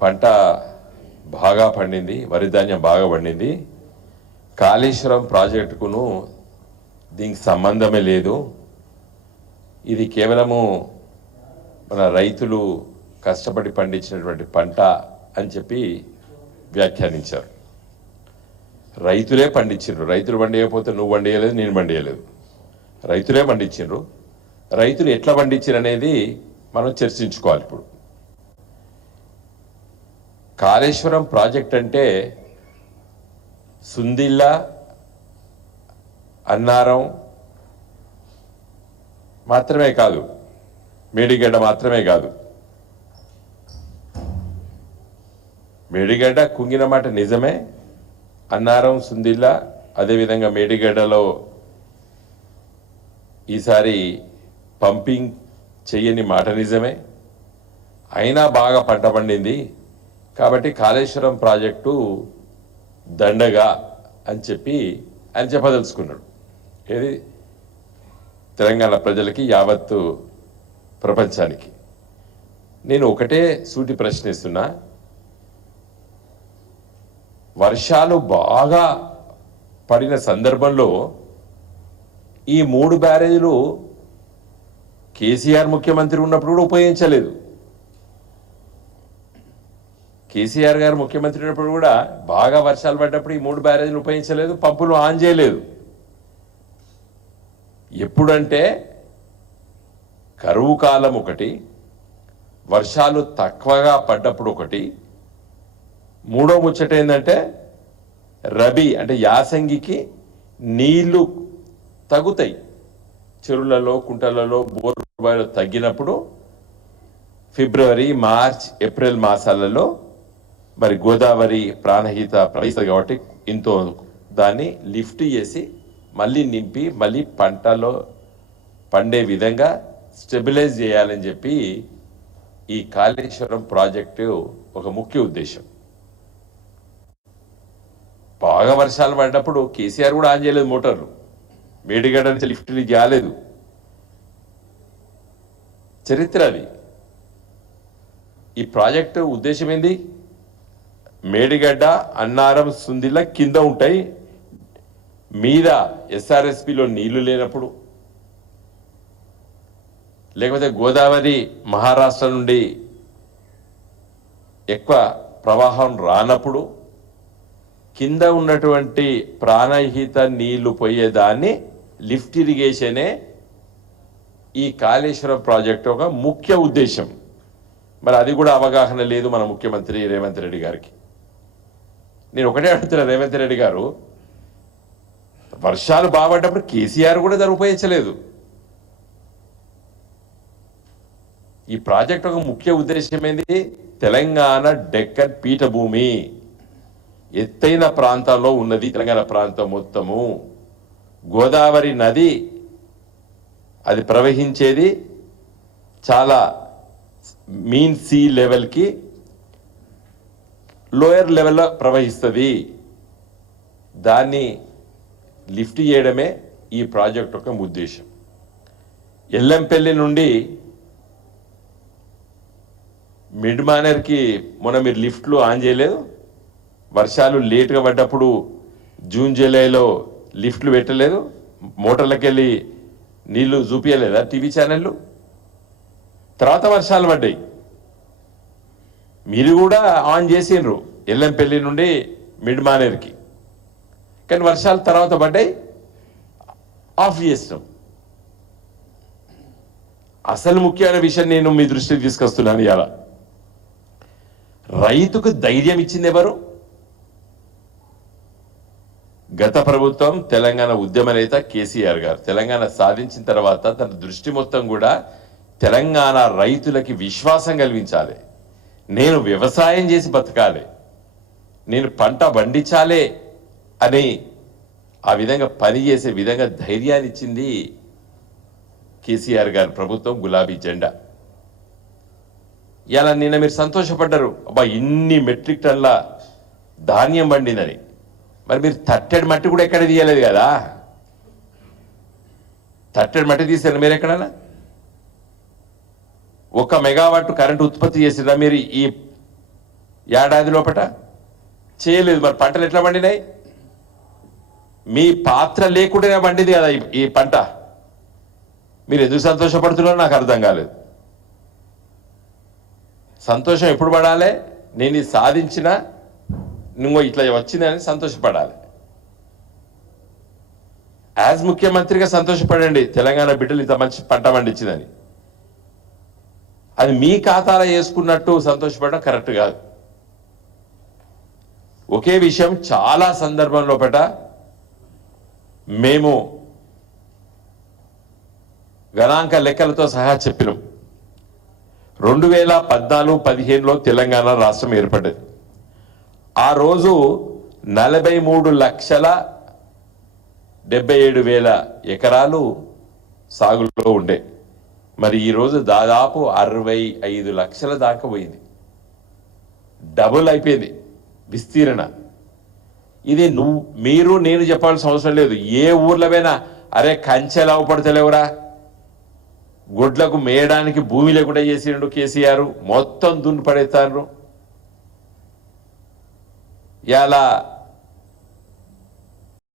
పంట బాగా పండింది, వరి ధాన్యం బాగా పండింది. కాళేశ్వరం ప్రాజెక్టుకును దీనికి సంబంధమే లేదు, ఇది కేవలము మన రైతులు కష్టపడి పండించినటువంటి పంట అని చెప్పి వ్యాఖ్యానించారు. రైతులే పండించారు, రైతులు పండియకపోతే నువ్వు పండియలేదు, నేను పండియలేదు, రైతులే పండించారు. రైతులు ఎట్లా పండించారు అనేది మనం చర్చించుకోవాలి. ఇప్పుడు కాళేశ్వరం ప్రాజెక్ట్ అంటే సుందిళ్ళ, అన్నారం మాత్రమే కాదు, మేడిగడ్డ మాత్రమే కాదు. మేడిగడ్డ కుంగిన మాట నిజమే, అన్నారం, సుందిళ్ళ, అదేవిధంగా మేడిగడ్డలో ఈసారి పంపింగ్ చెయ్యని మాట నిజమే. అయినా బాగా పంట పండింది కాబట్టి కాళేశ్వరం ప్రాజెక్టు దండగా అని చెప్పి ఆయన చెప్పదలుచుకున్నాడు. ఏది తెలంగాణ ప్రజలకి, యావత్తు ప్రపంచానికి. నేను ఒకటే సూటి ప్రశ్నిస్తున్నా, వర్షాలు బాగా పడిన సందర్భంలో ఈ 3 బ్యారేజీలు కేసీఆర్ ముఖ్యమంత్రి ఉన్నప్పుడు కూడా ఉపయోగించలేదు. కేసీఆర్ గారు ముఖ్యమంత్రి ఉన్నప్పుడు కూడా బాగా వర్షాలు పడ్డప్పుడు ఈ 3 బ్యారేజీలు ఉపయోగించలేదు, పంపులు ఆన్ చేయలేదు. ఎప్పుడంటే కరువు కాలం ఒకటి, వర్షాలు తక్కువగా పడ్డప్పుడు ఒకటి, మూడో ముచ్చట ఏంటంటే రబీ అంటే యాసంగికి నీళ్లు తగ్గుతాయి, చెరువులలో, కుంటలలో, బోర్లు తగ్గినప్పుడు ఫిబ్రవరి, మార్చ్, ఏప్రిల్ మాసాలలో మరి గోదావరి ప్రాణహిత ప్రవహిస్తుంది కాబట్టి ఇంతో దాన్ని లిఫ్ట్ చేసి మళ్ళీ నింపి మళ్ళీ పంటలో పండే విధంగా స్టెబిలైజ్ చేయాలని చెప్పి ఈ కాళేశ్వరం ప్రాజెక్టు ఒక ముఖ్య ఉద్దేశం. బాగా వర్షాలు పడినప్పుడు కేసీఆర్ కూడా ఆన్ చేయలేదు మోటార్లు, మేడిగడ్డ నుంచి లిఫ్ట్లు చేయలేదు. చరిత్ర అది. ఈ ప్రాజెక్టు ఉద్దేశం ఏంది? మేడిగడ్డ, అన్నారం, సుందిళ్ళ కింద ఉంటాయి, మీద ఎస్ఆర్ఎస్పిలో నీళ్లు లేనప్పుడు, లేకపోతే గోదావరి మహారాష్ట్ర నుండి ఎక్కువ ప్రవాహం రానప్పుడు కింద ఉన్నటువంటి ప్రాణహిత నీళ్లు పోయేదాన్ని లిఫ్ట్ ఇరిగేషనే ఈ కాళేశ్వరం ప్రాజెక్టు ఒక ముఖ్య ఉద్దేశం. మరి అది కూడా అవగాహన లేదు మన ముఖ్యమంత్రి రేవంత్ రెడ్డి గారికి. నేను ఒకటే అడుగుతున్నా, రేవంత్ రెడ్డి గారు వర్షాలు బాగుపడ్డప్పుడు కేసీఆర్ కూడా దాన్ని ఉపయోగించలేదు. ఈ ప్రాజెక్ట్ ఒక ముఖ్య ఉద్దేశం ఏంది? తెలంగాణ డెక్కన్ పీఠభూమి, ఎత్తైన ప్రాంతాల్లో ఉన్నది తెలంగాణ ప్రాంతం మొత్తము. గోదావరి నది అది ప్రవహించేది చాలా మీన్ సీ లెవెల్కి లోయర్ లెవెల్లో ప్రవహిస్తుంది. దాన్ని లిఫ్ట్ చేయడమే ఈ ప్రాజెక్ట్ యొక్క ఉద్దేశం. ఎల్లంపల్లి నుండి మిడ్ మానేర్కి మొన్న మీరు లిఫ్ట్లు ఆన్ చేయలేదు, వర్షాలు లేటుగా పడ్డప్పుడు జూన్ జూలైలో లిఫ్ట్లు పెట్టలేదు, మోటార్లకు వెళ్ళి నీళ్లు చూపించలేదా టీవీ ఛానళ్ళు? తర్వాత వర్షాలు పడ్డాయి, మీరు కూడా ఆన్ చేసిండ్రు ఎల్లంపల్లి నుండి మిడ్ మానేర్కి, కానీ వర్షాలు తర్వాత పడ్డాయి, ఆఫ్ చేసినాం. అసలు ముఖ్యమైన విషయం నేను మీ దృష్టికి తీసుకొస్తున్నాను. ఇవాళ రైతుకు ధైర్యం ఇచ్చింది ఎవరు? గత ప్రభుత్వం, తెలంగాణ ఉద్యమ నేత కేసీఆర్ గారు. తెలంగాణ సాధించిన తర్వాత తన దృష్టి మొత్తం కూడా తెలంగాణ రైతులకి విశ్వాసం కలిగించాలి, నేను వ్యవసాయం చేసి బతకాలి, నేను పంట పండించాలే అని ఆ విధంగా పనిచేసే విధంగా ధైర్యాన్ని ఇచ్చింది కేసీఆర్ గారి ప్రభుత్వం, గులాబీ జెండా. ఇలా నిన్న మీరు సంతోషపడ్డారు, అబ్బా ఇన్ని మెట్రిక్ టన్ల ధాన్యం పండిందని. మరి మీరు తట్టెడు మట్టి కూడా ఎక్కడ తీయలేదు కదా, తట్టెడు మట్టి తీసారు మీరు ఎక్కడన్నా? 1 మెగావాట్ కరెంటు ఉత్పత్తి చేసిరా మీరు ఈ ఏడాది లోపట చేయలేదు. మరి పంటలు ఎట్లా పండినాయి? మీ పాత్ర లేకుండానే పండింది కదా ఈ పంట. మీరు ఎందుకు సంతోషపడుతున్నారో నాకు అర్థం కాలేదు. సంతోషం ఎప్పుడు పడాలి? నేను ఇది సాధించిన నువ్వు ఇట్లా వచ్చిందని సంతోషపడాలి. యాజ్ ముఖ్యమంత్రిగా సంతోషపడండి, తెలంగాణ బిడ్డలు ఇంత మంచి పంట పండించిందని. అది మీ ఖాతాలో వేసుకున్నట్టు సంతోషపడడం కరెక్ట్ కాదు. ఒకే విషయం చాలా సందర్భంలో మేము గణాంక లెక్కలతో సహా చెప్పినాం. 2014-15లో తెలంగాణ రాష్ట్రం ఏర్పడ్డది. ఆ రోజు 43,77,000 ఎకరాలు సాగులో ఉండే. మరి ఈరోజు దాదాపు 65 లక్షల దాకా పోయింది. డబుల్ అయిపోయింది విస్తీరణ. ఇది మీరు నేను చెప్పాల్సిన అవసరం లేదు. ఏ ఊర్లో పోయినా అరే కంచెలు అవపడతలేవురా, గొడ్లకు మేయడానికి భూమి లేకుండా చేసిండు కేసీఆర్, మొత్తం దున్ను పడేస్తారు. ఇలా